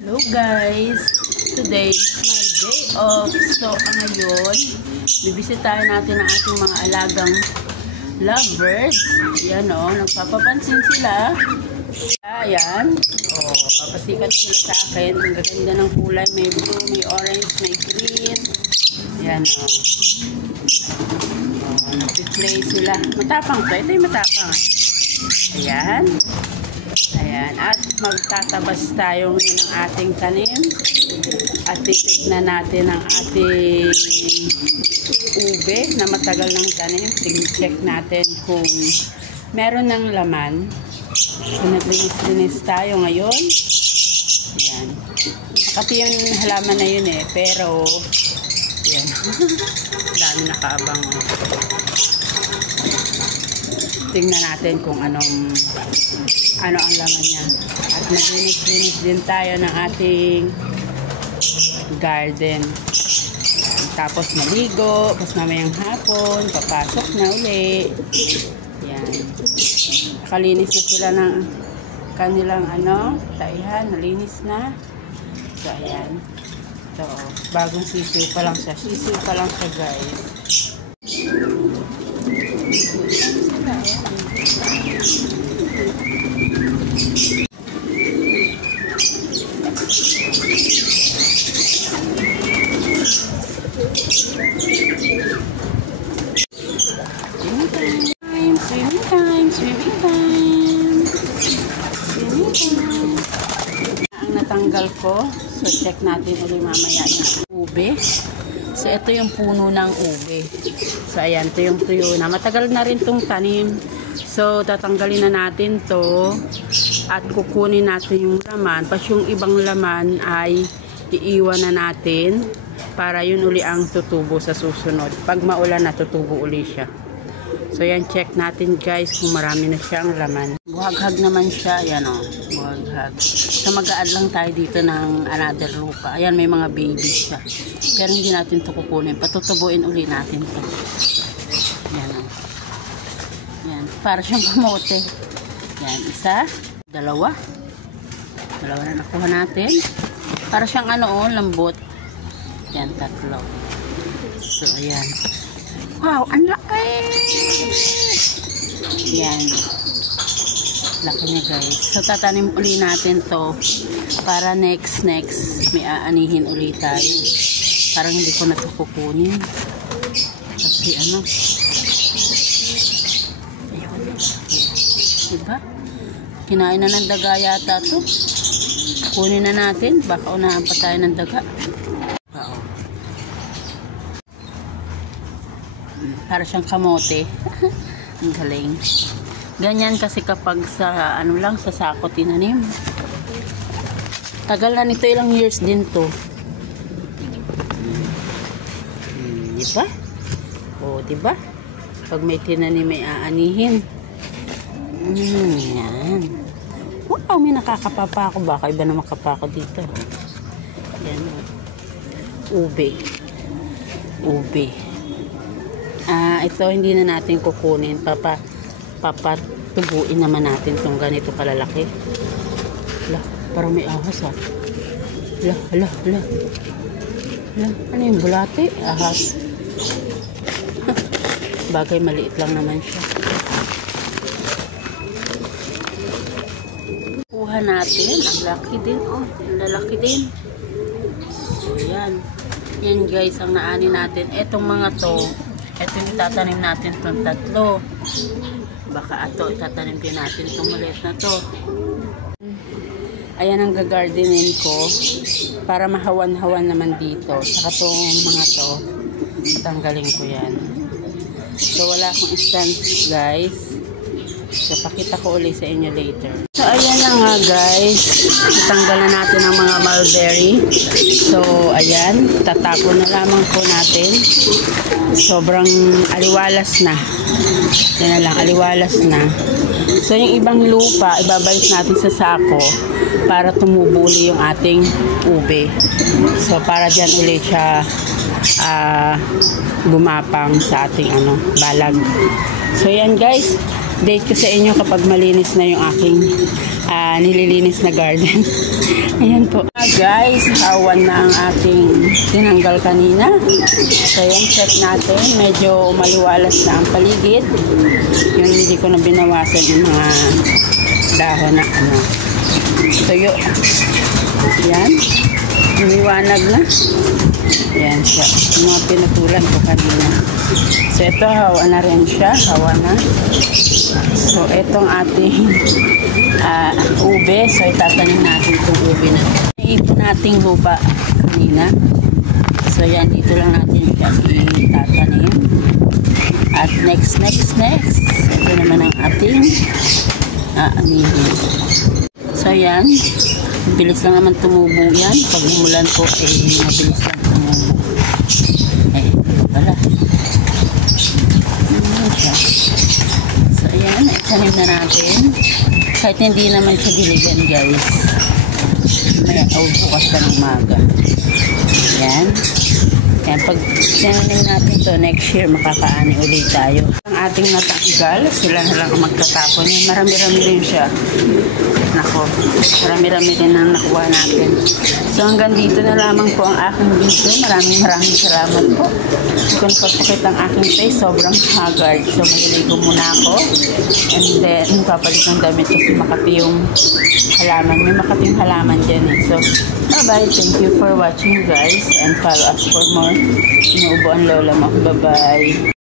Hello guys! Today is my day off. So ngayon, bibisitahin natin ang ating mga alagang lovebirds. Yan o, nagpapapansin sila. Ayan. O, papasikat sila sa akin. Ang gaganda ng kulay. May blue, may orange, may green. Yan o. Nag-play sila. Matapang to. Ito yung matapang. Ayan. Ayan. At magtatabas tayo ng ating tanim. At titignan natin ang ating ube na matagal ng tanim. Tingin-check natin kung meron ng laman. So, naglinis-linis tayo ngayon. Ayan. Makati yung halaman na yun eh. Pero, ayan. Dami nakaabang. Tingnan natin kung ano ang laman niya. At maglinis-linis din tayo ng ating garden. Tapos maligo, tapos mamayang hapon, papasok na uli. Yan. Nakalinis na sila ng kanilang taihan, nalinis na. So, ayan. So, bagong sisiw pa lang siya. Sisiw pa lang siya, guys. Ang natanggal ko, so check natin ulit mamaya yung ube. So ito yung puno ng ube. So ayan, ito yung tuyo na. Matagal na rin itong tanim. So tatanggalin na natin to at kukunin natin yung laman. Pas yung ibang laman ay iiwan na natin para yun uli ang tutubo sa susunod. Pag maulan na, tutubo uli siya. So yan, check natin guys kung marami na siyang laman. Buhaghag naman siya, yan o, buhaghag. So mag-a-add lang tayo dito ng another lupa. Ayan, may mga baby siya. Pero hindi natin ito kukunin. Patutubuin uli natin ito. Yan o. Yan, para siyang kamote. Yan, isa, dalawa. Dalawa na nakuha natin. Para siyang lambot. Yan, tatlo. So, ayan. Wow, ang laki! Yan. Laki niya guys. So, tatanim uli natin to para next may aanihin uli tayo. Parang hindi ko na ito kukunin. Kasi ayun. Diba? Kinain na ng daga yata to. Kunin na natin. Baka unahan pa tayo ng daga. Para siyang kamote. Ang galing. Ganyan kasi kapag sa sa sako tinanim. Tagal na nito, ilang years din to. Diba? O, diba? Pag may tinanim may aanihin. Yan. Wow, may nakakapapa ako. Baka iba na makapako dito. Yan. Ube. Ube. Ito hindi na natin kukunin. Papatubuin naman natin itong ganito kalalaki. Parang may ahas ha. Ano yung bulate? Ahas. Bagay maliit lang naman siya. Kuha natin. Ang laki din. Oh, ang lalaki din. So yan. Yan guys ang naani natin. Etong mga to. Ito yung itatanim natin itong tatlo. Baka ito itatanim din natin itong maliit na to. Ayan ang gagardenin ko para mahawan-hawan naman dito. Saka itong mga to, tatanggalin ko yan. So wala akong stand guys. So pakita ko ulit sa inyo later. So ayan na nga guys. Tatanggalan natin ang mga mulberry. So ayan, tatapon na lamang po natin. Sobrang aliwalas na. Yan na lang, aliwalas na. So yung ibang lupa, ibabalik natin sa sako para tumubo uli yung ating ube. So para dyan ulit siya gumapang sa ating balag. So yan guys, date ko sa inyo kapag malinis na yung aking nililinis na garden. Ayan po. guys, hawan na ang ating tinanggal kanina. So yan, check natin. Medyo maliwalas na ang paligid. Yung hindi ko na binawasan yung mga dahon na tuyo. Yan. Umiwanag na. Yan siya. Yung mga pinutulan ko kanina. So ito, hawa na rin siya. Hawa na. So itong ating ube. So itatanim natin itong ube na. Naipon nating lupa kanina. So yan, dito lang natin siya itatanim. At next. Ito naman ang ating anihin. So yan. Bilis lang naman tumubo yan. Pag umulan po, mabilis lang tumubo. Wala. So, ayan. Itanim na natin. Kahit hindi naman siya diligan, guys. May bukas pa ng maga. Ayan. Ayan. Pag tinanim natin to next year, makakaani ulit tayo. Ang ating natanggal, sila na lang ang magtatapon. Marami-rami rin siya. Nako, marami-rami din ang nakuha natin. So hanggang dito na lamang po ang aking video. Maraming salamat po. Kung papakita ang aking face, sobrang haggard. So maliligo muna ako. And then, papalit ng damit kasi makati yung halaman. May makati yung halaman dyan. So, bye-bye. Thank you for watching, guys. And follow us for more. Inuubo ang lola mo. Bye-bye.